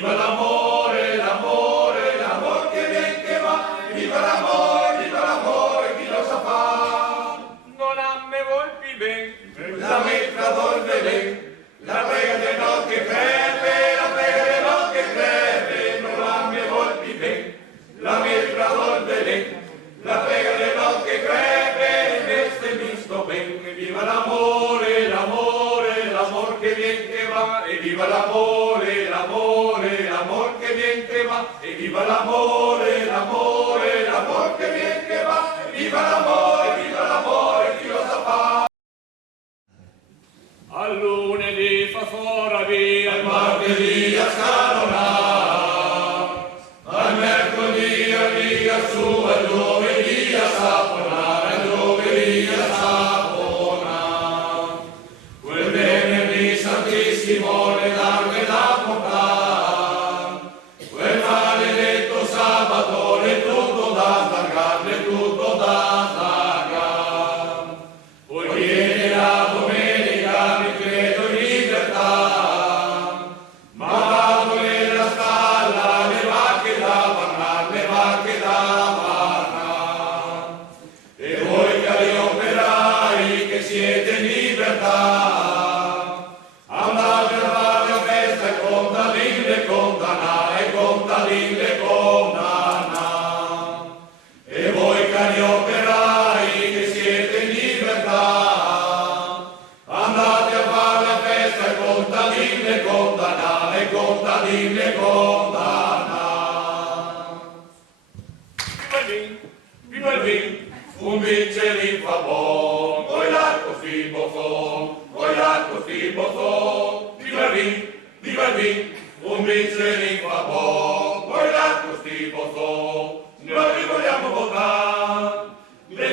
viva l'amore, l'amore, l'amor che viene che va, viva l'amore, chi lo sa fa. Non a me volpi ben, La metra volve ben, la prega del no che crepe, la prega del no che crepe, non a me volpi ben, la metra volve ben, la prega del no che crepe, veste mi sto ben, e viva l'amore, l'amore, l'amor che viene che va, e viva l'amore, l'amore, l'amor che viene che va, e viva l'amore, l'amore, l'amor che viene che va, e viva l'amore, chi lo sa fa. al lunedì fa fora via, Al martedì a scalonare, al mercoledì a riga su, al giovedì a saponare, al giovedì a saponare. Quel venerdì santissimo le larghe da portare, quel maledetto sabato le tutto da slargar, le tutto da slargar. Poi viene la domenica, mi credo in libertà, ma vado nella stalla, le vacche da barnar, le vacche da barnar. E voi cari operai che siete in libertà, andate a fare la festa e contadin le condanna, e contadin le condanna. E voi cari operai che siete in libertà, andate a fare la festa e contadin le condanna, e contadin le condanna. Viva il vin, un vincerin fa buon, poi l'acqua sti boffon, poi l'acqua sti boffon. Viva il vin, un vincerin fa buon, poi l'acqua sti boffon. Noi vi vogliamo votare, le